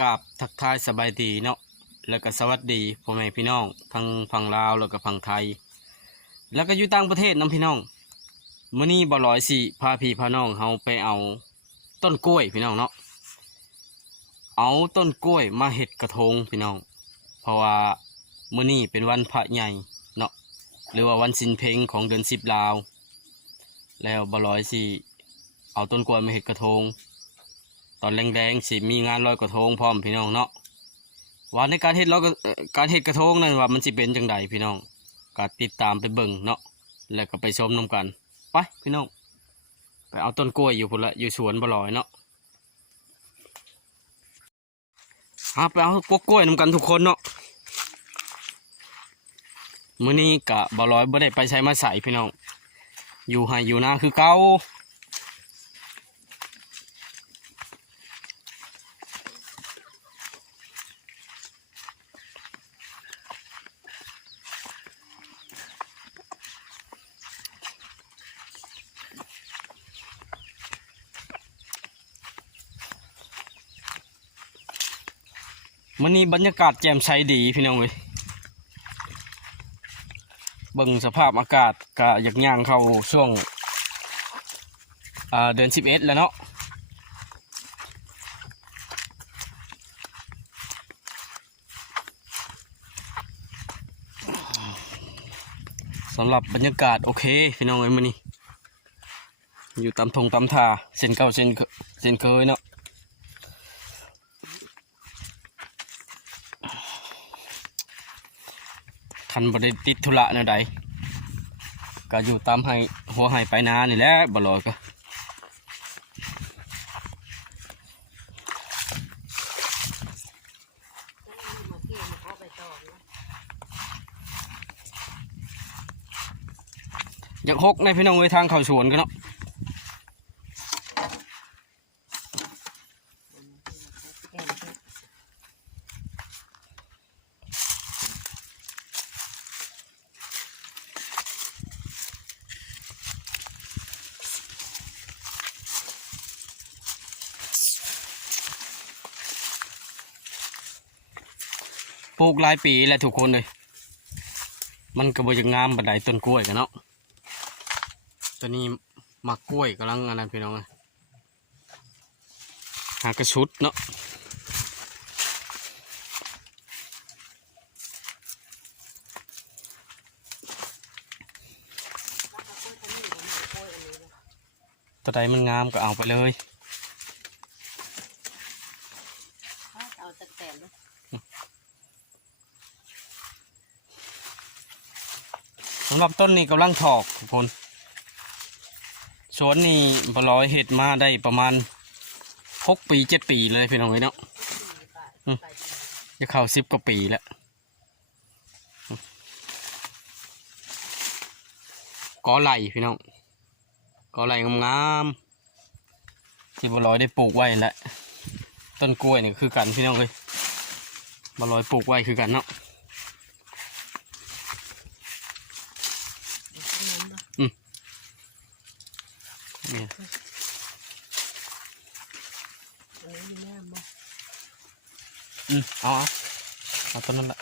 กราบทักทายสบายดีเนาะแล้วก็สวัสดีพ่อแม่พี่น้องทั้งฝั่งลาวแล้วก็ฝั่งไทยแล้วก็อยู่ต่างประเทศน้ำพี่น้องมื้อนี้บ่ร้อยสิพาพี่พาน้องเฮาไปเอาต้นกล้วยพี่น้องเนาะเอาต้นกล้วยมาเฮ็ดกระทงพี่น้องเพราะว่ามื้อนี้เป็นวันพระใหญ่เนาะหรือว่าวันสิ้นเพ็งของเดือน10ลาวแล้วบ่ร้อยสิเอาต้นกล้วยมาเฮ็ดกระทงตอนแรงๆสิมีงานลอยกระทงพร้อมพี่น้องเนาะว่าในการเฮ็ดกระทงนั่นว่ามันสิเป็นจังใดพี่น้องก็ติดตามไปเบิ่งเนาะแล้วก็ไปชมนำกันไปพี่น้องไปเอาต้นกล้วยอยู่พุ่นละอยู่สวนบ่ลอยเนาะไปเอาพวกกล้วยนำกันทุกคนเนาะมื้อนี้กะบ่ลอยบ่ได้ไปใช้มาใส่พี่น้องอยู่ให้อยู่นาคือเก่ามื้อนี้บรรยากาศแจ่มใสดีพี่น้องเว้ยเบิ่งสภาพอากาศก็อยากย่างเข้าช่วงเดือน11แล้วเนาะสำหรับบรรยากาศโอเคพี่น้องเอ้ยมื้อนี้อยู่ตามทงตามท่าเส้นเก่าเส้นเคยเนาะคันบ่ได้ติดธุระแนวใดก็อยู่ตามให้หัวให้ไปนานี่แหละบ่รอก็อยากหกในพี่น้องเอ้ยทางเข้าสวนกันเนาะปลูกหลายปีแล้วทุกคนเลยมันก็บ่จะงามบันไดต้นกล้วยกันเนาะตัวนี้มักกล้วยกำลังอันนั้นพี่น้องหากระชุดเนาะตัวใดมันงามก็เอาไปเลยสำหรับต้นนี้กำลังถอกทุกคนสวนนี่บ่ร้อยเห็ดมาได้ประมาณ6 ปี7 ปีเลยพี่น้องเนาะจะเข้า10 กว่าปีแล้วกอไหลพี่น้องกอไหลงามๆที่บ่ร้อยได้ปลูกไว้แล้วต้นกล้วยนี่คือกันพี่น้องเลยบ่ร้อยปลูกไว้คือกันเนาะเนี่ยเอาต้นนั้นละ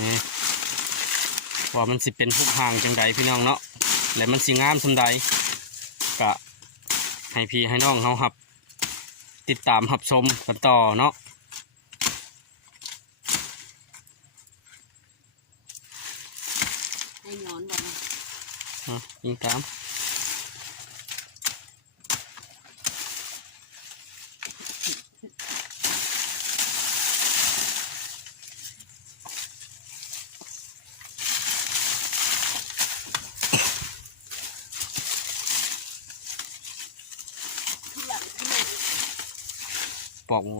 นี่ว่ามันสิเป็นพุกห่างจังใดพี่น้องเนาะและมันสิงามสำใดกะให้พี่ให้น้องเขาหับติดตามหับชมกันต่อเนาะให้ย้อนบ่ยิงตามปอกหมู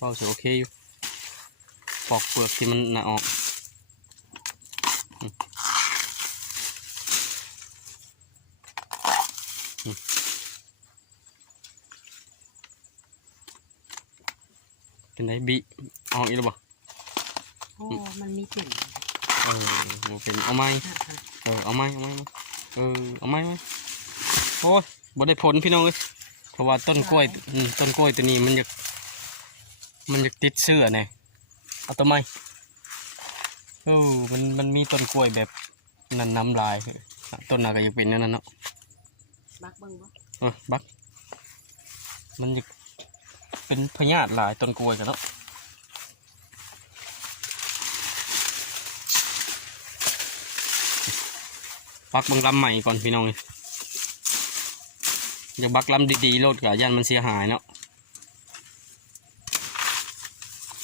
ปอกเสียโอเคอยู่ปอกเปลือกที่มันหนาออกเป็นไงบีออกอีกหรือเปล่า โอ้มันมีติ่ง บ่เป็นเอาไม้เอาไม้เอาไม้มาโอ้ยบ่ได้ผลพี่น้องเอ้ยเพราะว่าต้นกล้วยตัวนี้มันจะติดเสื้อไงเอาตัวไม้มันมีต้นกล้วยแบบนั้นน้ำลายต้นน่ะก็จะเป็นนั่นเนาะบักเบิ่งบ่บักมันจะเป็นพยาธิหลายต้นกล้วยกันเนาะบักบางลำใหม่ก่อนพี่น้องอย่าบักลำดีๆโลดกับยันมันเสียหายเนาะ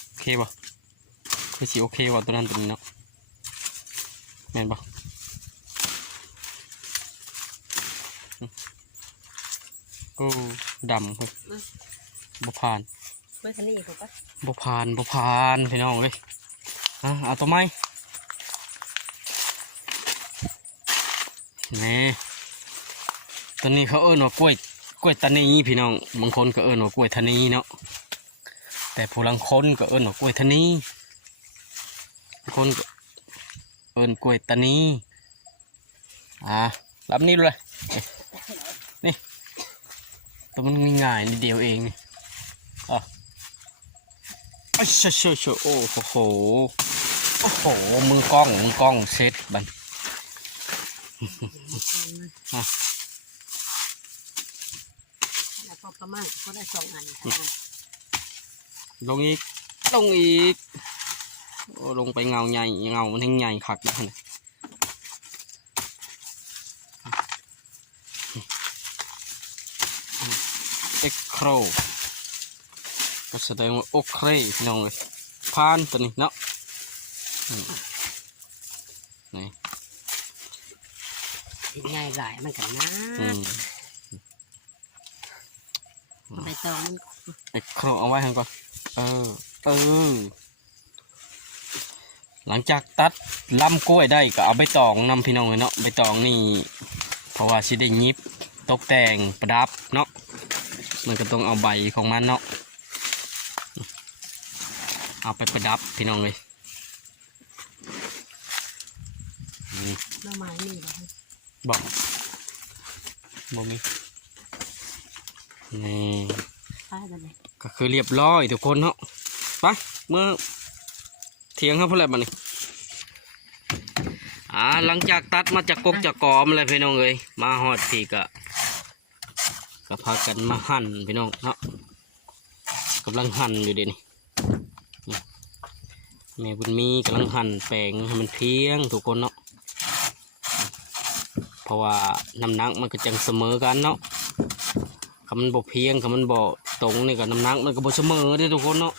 โอเคป่ะคือสิโอเคป่ะตัวนั้นตัวนี้เนาะแม่นป่ะก็ดำเฮ้ยบ่ผ่านเบิ่งคันนี้ถูกปะบ่ผ่านพี่น้องเลยเอาตัวไม้นี่ตัวนี้เขาเอิ้นว่ากล้วยตานีพี่น้องบางคนก็เอิ้นว่ากล้วยทานีเนาะแต่ผู้ลังคนก็เอิ้นว่ากล้วยทานีบางคนก็เอิ้นกล้วยตานีรับนี่เลยนี่ตัวมันง่ายนิดเดียวเองนี่โอ้โหมือกล้องเซตบันแล้วก็ประมาณก็ได้2 อันลงอีกโอ้ลงไปเงาใหญ่มันทั้งใหญ่ขักเลยเอ็กโครแสดงว่าโอเคพี่น้องเลยพานตัวนี้เนาะนี่ง่ายหลายมันกันนะใบตองเอ็กโครเอาไว้ให้ก่อนหลังจากตัดลำกล้วยได้ก็เอาใบตองนำพี่น้องเลยเนาะใบตองนี่เพราะว่าสิได้ยิบตกแต่งประดับเนาะมันก็ต้องเอาใบของมันเนาะเอาไปประดับพี่น้องเลยหน่อไม้มีบอกมีนี่ก็คือเรียบร้อยทุกคนเนาะไปเมื่อเถียงครับเพื่อนบ้านี้หลังจากตัดมาจากกกจากกอมอะไรพี่น้องเลยมาหอดพี่ก็พากันมาหั่นพี่น้องเนาะกำลังหั่นอยู่เดี๋ยวนี้แม่บุญมีกำลังหั่นแปลงให้มันเพียงทุกคนเนาะเพราะว่าน้ำหนักมันก็จังเสมอกันเนาะคำมันบ่เพียงคำมันบ่ตรงนี่กับน้ำหนักมันก็บ่เสมอเด้ทุกคนเนาะ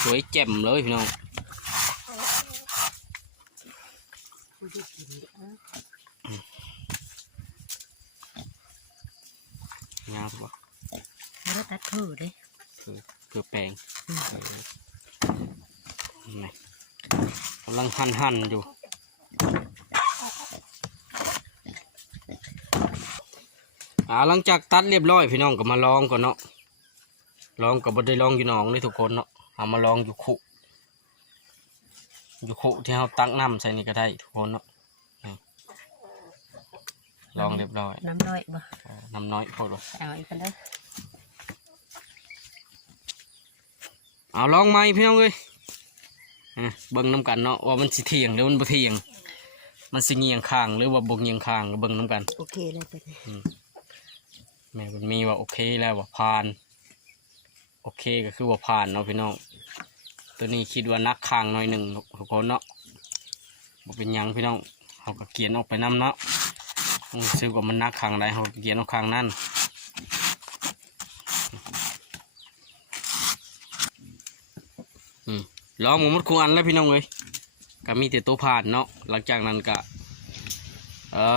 สวยแจ่มเลยพี่น้องงามปะไม่ได้ตัดคือเลยคือแปลงกำลังหั่นอยู่หลังจากตัดเรียบร้อยพี่น้องก็มาลองก่อนเนาะลองกับ่ได้ลองอยู่หนองเลยทุกคนเนาะเอามาลองอยู่คุที่เราตักน้ำใส่นี่ก็ได้ทุกคนเนาะลองเรียบร้อยน้ำน้อยบ่น้ำน้อยพอหรอเอาอีกกันได้เอาลองไหมพี่น้องเลยเบิ่งน้ำกันเนาะว่ามันสิเที่ยงหรือมันบ่เที่ยงมันสิเงียงข้างหรือว่าบ่เงียงข้างก็เบิ่งน้ำกันโอเคเลยเป็นแม่มันมีว่าโอเคแล้วว่าผ่านโอเคก็คือว่าผ่านเนาะพี่น้องตัวนี้คิดว่านักข้างหน่อยหนึ่งทุกคนเนาะบ่เป็นยังพี่น้องเขาก็เกียนออกไปน้ำเนาะซื้อว่ามันนักข้างใดเขาเกียนออกข้างนั่นลองหมดคู่อันแล้วพี่น้องเลยก็มีแต่ตัวผ่านเนาะหลังจากนั้นก็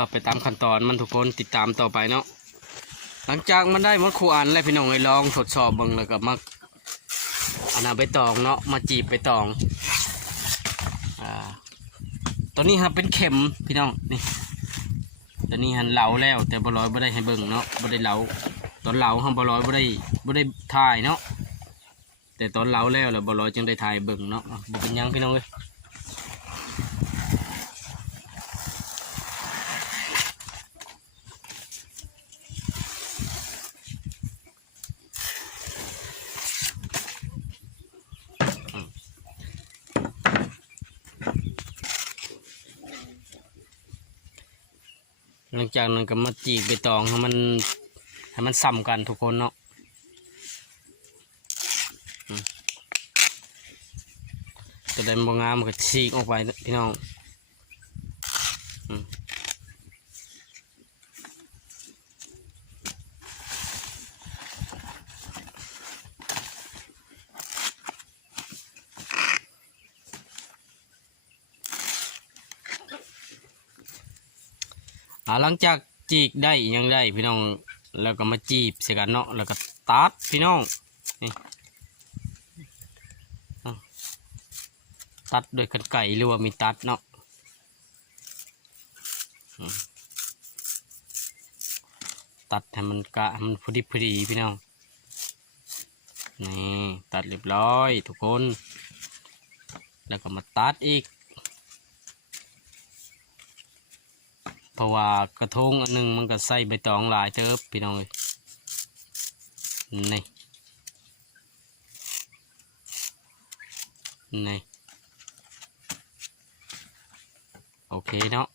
ไปตามขั้นตอนมันทุกคนติดตามต่อไปเนาะหลังจากมันได้หมดคู่อันแล้วพี่น้องเลยลองทดสอบเบิ่งแล้วก็มาอันนั้นใบตองเนาะมาจีบใบตองตัวนี้ครับเป็นเข็มพี่น้องนี่ตัวนี้หันเหลาแล้วแต่บ่ร้อยบ่ได้ให้เบิ่งเนาะบ่ได้เหลาต ตอนเหลาเฮาบ่ร้อยบ่ได้ถ่ายเนาะแต่ตอนเหลาแล้วบ่ร้อยจึงได้ถ่ายเบิ่งเนาะบ่เป็นหยังพี่น้องเอ้ยหลังจากนั้นก็มาจีกใบตองให้มันซ้ำกันทุกคนเนาะจะได้บ่งามก็ฉีกออกไปพี่น้องหลังจากจีกได้ยังได้พี่น้องแล้วก็มาจีบใส่กันเนาะแล้วก็ตัดพี่น้องนี่ตัดด้วยกรรไกรหรือว่ามีตัดเนาะตัดให้มันกะให้มันพอดีพี่น้องนี่ตัดเรียบร้อยทุกคนแล้วก็มาตัดอีกเพราะว่ากระทงอันหนึ่งมันก็ใส่ใบตองหลายเติบพี่น้องเลยนี่โอเคเนาะ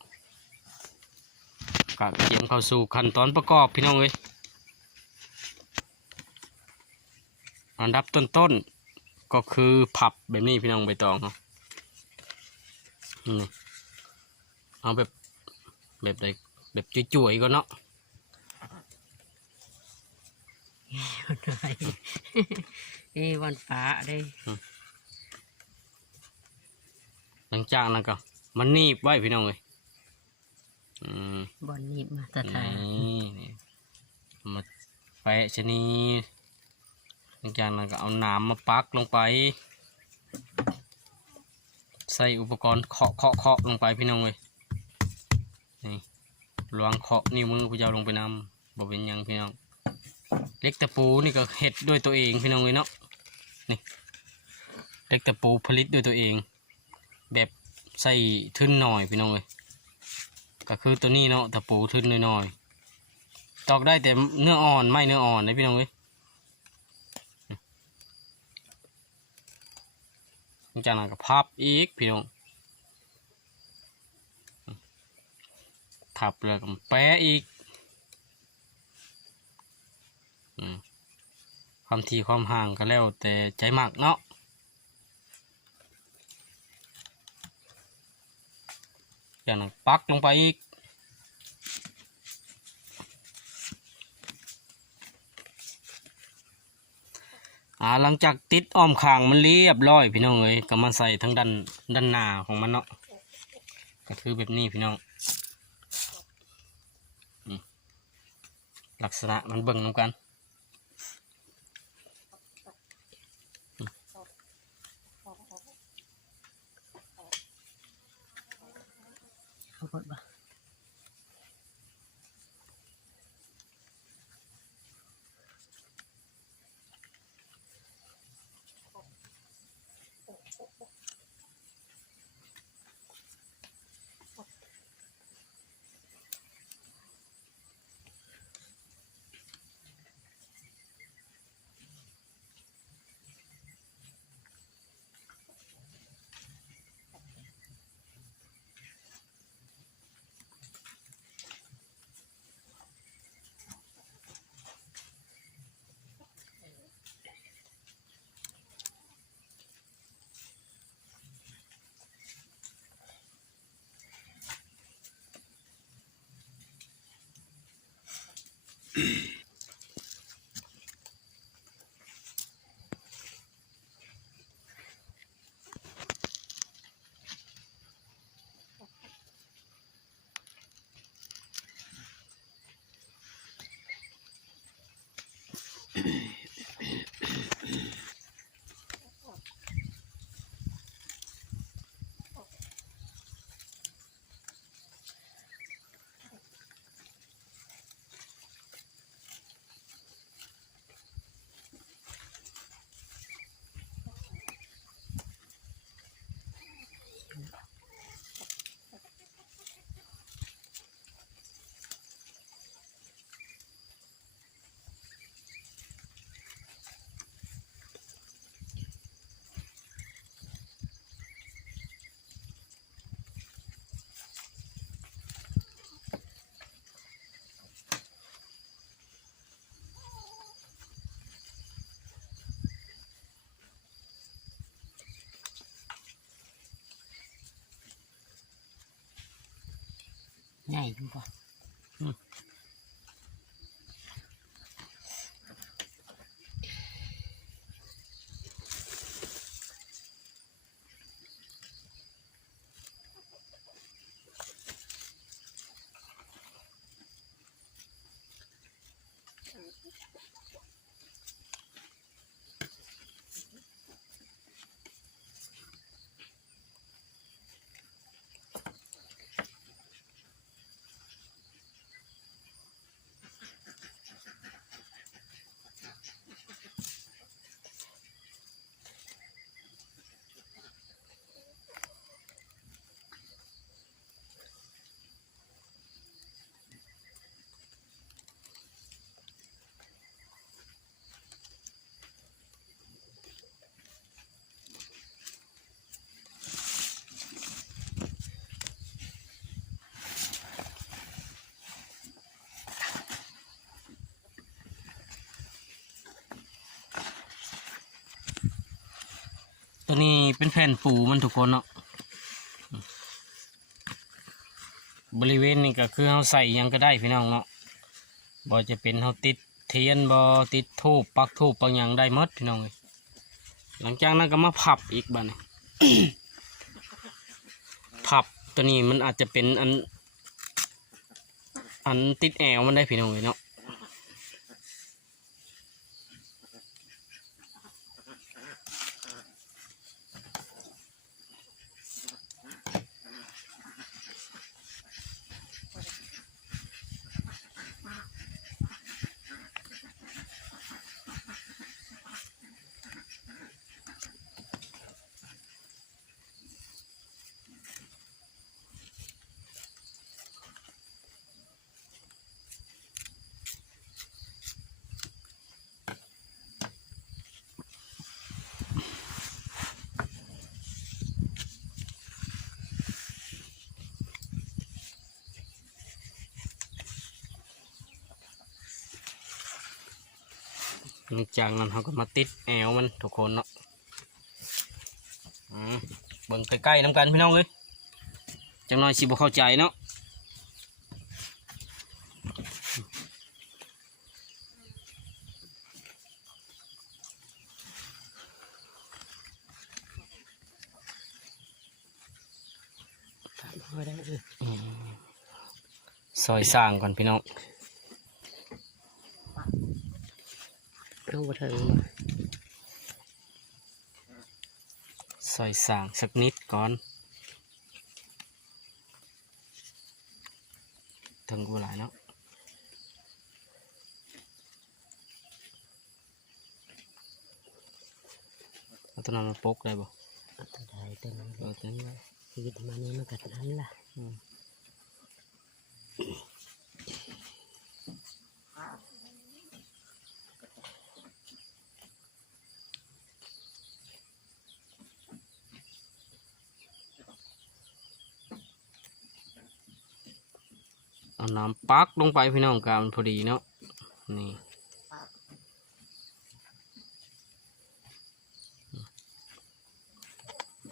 ก็เตรียมเข้าสู่ขั้นตอนประกอบพี่น้องเลยอันดับต้นก็คือพับแบบนี้พี่น้องใบตองเนาะนี่เอาแบบใดแบบจุ๋ยๆก็เนาะวันฟ้าได้หลังจากนั้นก็มันหนีบไว้พี่น้องเลยบอลนีบมาตะไทยนี่มาแปะชนีหลังจากนั้นก็เอาน้ำมาปักลงไปใส่อุปกรณ์เคาะลงไปพี่น้องเลยนี่ลวงเคาะนิ้วมือผู้เจ้าลงไปนำบ่เป็นยังพี่น้องเล็กตะปูนี่ก็เฮ็ดด้วยตัวเองพี่น้องเลยเนาะนี่เล็กตะปูผลิตด้วยตัวเองแบบใส่ทึ่นหน่อยพี่น้องเลยก็คือตัวนี้เนาะตะปูทึ่นน้อยๆตอกได้แต่เนื้ออ่อนไม่เนื้ออ่อนนะพี่น้องเลยจากนั้นก็พับอีกพี่น้องทับแล้วก็แปะอีกความถี่ความห่างก็แล้วแต่ใจหมักเนาะจากนั้นปักลงไปอีกหลังจากติดอ้อมคางมันเรียบร้อยพี่น้องเลยก็มาใส่ทั้งด้านหน้าของมันเนาะก็คือแบบนี้พี่น้องลักษณะมันเบิ่งน้ำกันเอาหมดบ่ ใหญ่อยู่บ่ ตัวนี้เป็นแผ่นปูมันทุกคนเนาะบริเวณนี้ก็คือเราใส่หยังก็ได้พี่น้องเนาะบ่จะเป็นเราติดเทียนบ่ติดธูปปักธูปปักหยังได้หมดพี่น้องเลยหลังจากนั้นก็มาพับอีกบัดนี้ พับตัวนี้มันอาจจะเป็นอันติดแอวมันได้พี่น้องเลยเนาะหลังจากนั้นเราก็มาติดแอวมันทุกคนเนาะเบิ่งใกล้ๆน้ำกันพี่น้องเลยจังน้อยสิบ่เข้าใจเนาะซอยสร้างก่อนพี่น้อง เอาบ่ถึง ซอยสร้างสักนิดก่อนถึงกูหลายเนาะเอาตัวนั้นมาปกได้บ่ เอาตัวใดตัวนั้น ตัวนี้ได้ ชีวิตมานี้มันก็เท่านั้นล่ะ เอาน้ำปักลงไปพี่น้องกามันพอดีเนาะนี่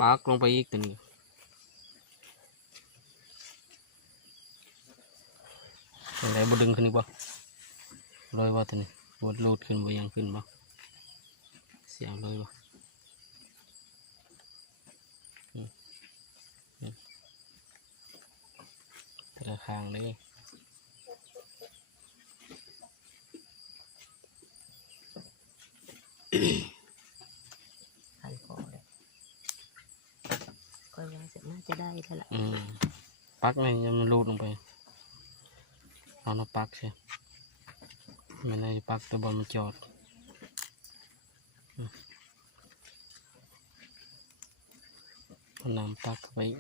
ปักลงไปอีกตัวนี้อะไรบดึงขึ้นอีกบ่ลอยบ่ตัวนี้บดลูดขึ้นบ่ยังขึ้นบ่เสียงลอยบ่แต่ละข้างเลย ใครพอเลยก็ยังจะน่าจะได้แล้วล่ะ ปักนี่ยังมันรูดลงไปเอาน้ำปักใช่ไม่ได้ปักตัวบอลมันจอดเอาน้ำปักเข้าไปอีก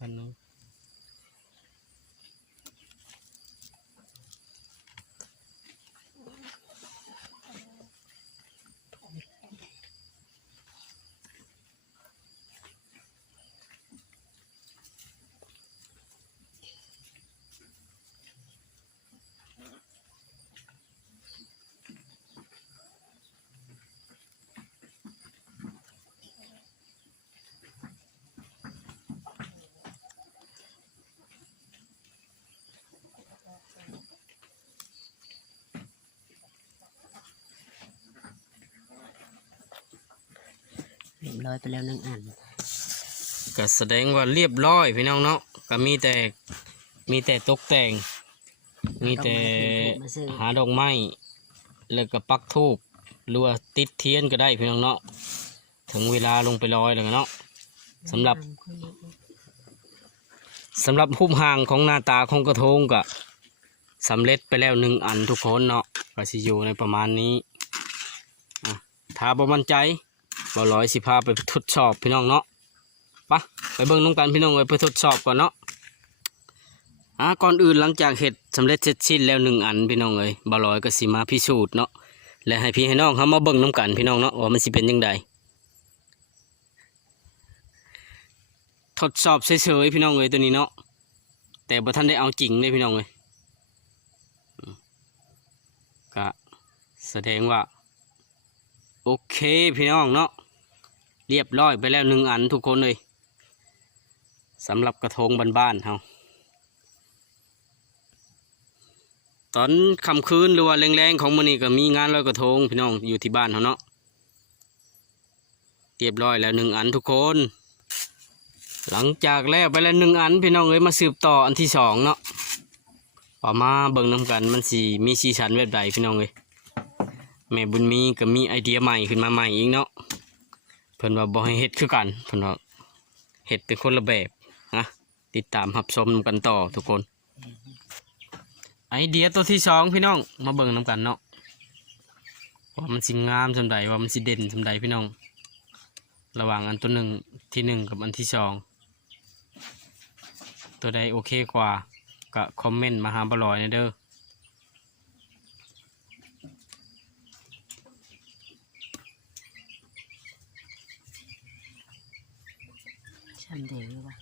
อันนึง เรียบร้อยไปแล้ว1 อัน ก็แสดงว่าเรียบร้อยพี่น้องเนาะก็มีแต่ตกแต่งมีแต่หาดอกไม้แล้วก็ปักธูปหรือว่าติดเทียนก็ได้พี่น้องเนาะถึงเวลาลงไปลอยแล้วเนาะสำหรับรูปห่างของหน้าตาของกระทงก็สำเร็จไปแล้ว1 อันทุกคนเนาะก็สิอยู่ในประมาณนี้ถ้าบ่มั่นใจบ่ร้อยสิพาไปทดสอบพี่น้องเนาะไปเบิ่งน้องกันพี่น้องไปทดสอบก่อนเนาะก่อนอื่นหลังจากเห็ดสำเร็จเสร็จสิ้นแล้ว1 อันพี่น้องบ่ร้อยก็สิมาพิสูจน์เนาะและให้พี่ให้น้องเขามาเบิ่งน้องกันพี่น้องเนาะว่ามันสิเป็นยังไงทดสอบเฉยๆพี่น้องตัวนี้เนาะแต่บ่ทันได้เอาจริงเลยพี่น้องก็แสดงว่าโอเคพี่น้องเนาะเรียบร้อยไปแล้ว1 อันทุกคนเลยสำหรับกระทงบ้านๆเฮาตอนค่ำคืนหรือว่าแรงๆของมื้อนี้ก็มีงานลอยกระทงพี่น้องอยู่ที่บ้านเฮาเนาะเรียบร้อยแล้ว1 อันทุกคนหลังจากแล้วไปแล้ว1 อันพี่น้องมาสืบต่ออันที่2เนาะว่ามาเบิ่งนำกันมันสิมีสีสันแบบใดพี่น้องแม่บุญมีก็มีไอเดียใหม่ขึ้นมาใหม่อีกเนาะเพิ่นว่าบ่ให้เฮ็ดคือกันเพิ่นว่าเฮ็ดเป็นคนละแบบนะติดตามรับชมกันต่อทุกคนไอเดียตัวที่2พี่น้องมาเบิ่งนำกันเนาะว่ามันสิงามส่ำใดว่ามันสิเด่นส่ำใดพี่น้องระหว่างอันตัวที่1กับอันที่2ตัวใดโอเคกว่าก็คอมเมนต์มาหาบ่ลอยเด้อช้ำเดียวว่ะ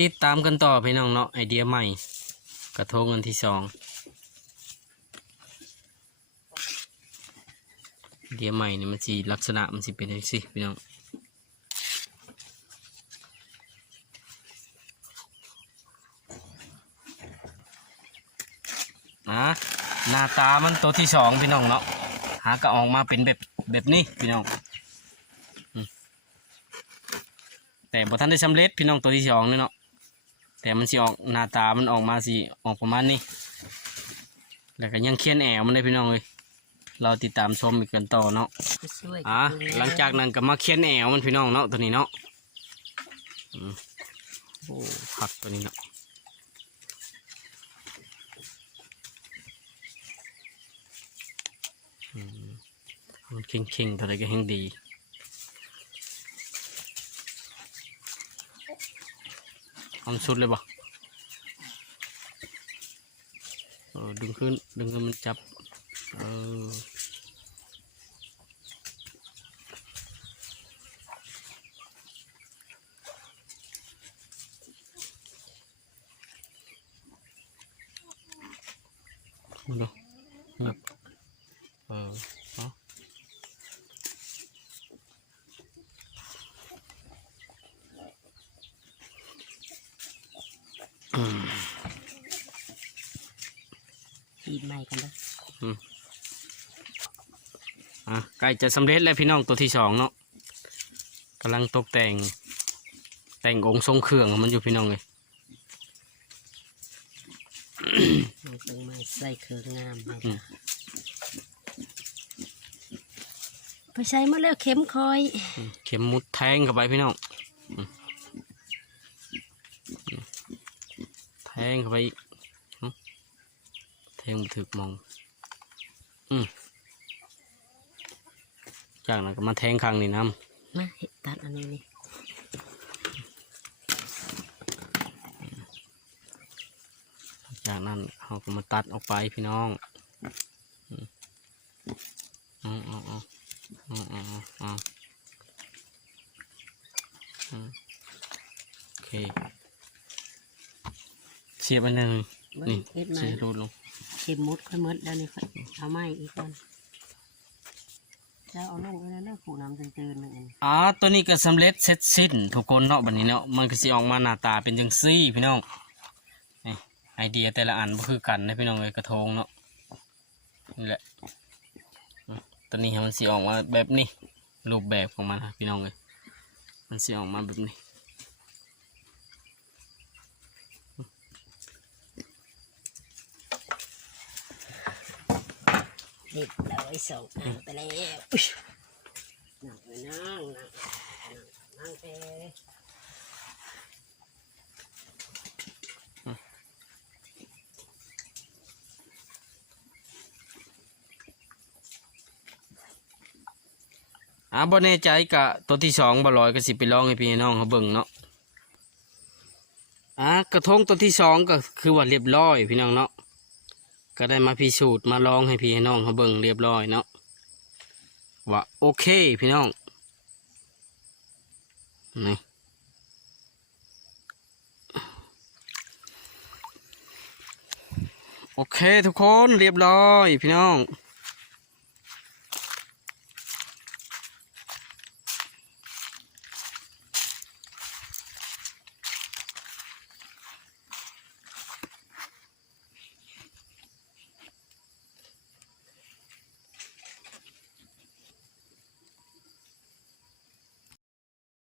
ติดตามกันต่อพี่น้องเนาะไอเดียใหม่กระทงอันที่2ไอเดียใหม่นี่มันสิลักษณะมันสิเป็นจังซี่พี่น้องหน้าตามันตัวที่2พี่น้องเนาะก็ออกมาเป็นแบบนี้พี่น้องแต่บ่ทันได้สำเร็จพี่น้องตัวที่2นี่เนาะแต่มันสิออกหน้าตามันออกมาสิออกประมาณนี้แล้วก็ยังเขียนแอวมันได้พี่น้องเราติดตามชมอีกกันต่อเนาะหลังจากนั้นก็มาเขียนแอวมันพี่น้องเนาะตัวนี้เนาะโอ้ผักตัวนี้เนาะมันเข่งๆตัวใดก็แห้งดีเอาสุดเลยบ่ดึงขึ้นมันจับเนาะอีกใหม่กันนะใกล้จะสำเร็จแล้วพี่น้องตัวที่2เนาะกำลังตกแต่งองค์ทรงเครื่องมันอยู่พี่น้องเลยต้องมาใส่เครื่องงามไปใช้มาแล้วเข็มคอย เข็มมุดแทงเข้าไปพี่น้องแทงเข้าไปอีกแทงถึกมองจากนั้นก็มาแทงข้างนี่น้ำมาตัดอันนี้นี่จากนั้นเราก็มาตัดออกไปพี่น้องโอเคเสียบอันนึงนี่เสียบรูดลงเข็มมุดค่อยมุดแล้วนี่ค่อยเอาไม้อีกคน จะเอาลงไปแล้วนะผูน้ำตื่นๆหนึ่ง ตัวนี้ก็สำเร็จเสร็จสิ้นทุกคนเนาะบัดนี้เนาะมันก็สิออกมาหน้าตาเป็นจังซี่พี่น้องนี่ไอเดียแต่ละอันบ่คือกันนะพี่น้องเลยกระทงเนาะนี่แหละตัวนี้มันสิออกมาแบบนี้รูปแบบของมันนะพี่น้องเลยมันสิออกมาแบบนี้ เด็ดแล้วไอ้ส่งไปแล้วนั่งไปนั่งไป บ่แน่ใจกะตัวที่สองบ่ลอยก็สิไปลองให้พี่น้องเขาเบิ่งเนาะกระทงตัวที่สองก็คือว่าเรียบร้อยพี่น้องเนาะก็ได้มาพิสูจน์มาลองให้พี่น้องเขาเบิ่งเรียบร้อยเนาะว่าโอเคพี่น้องนี่โอเคทุกคนเรียบร้อยพี่น้อง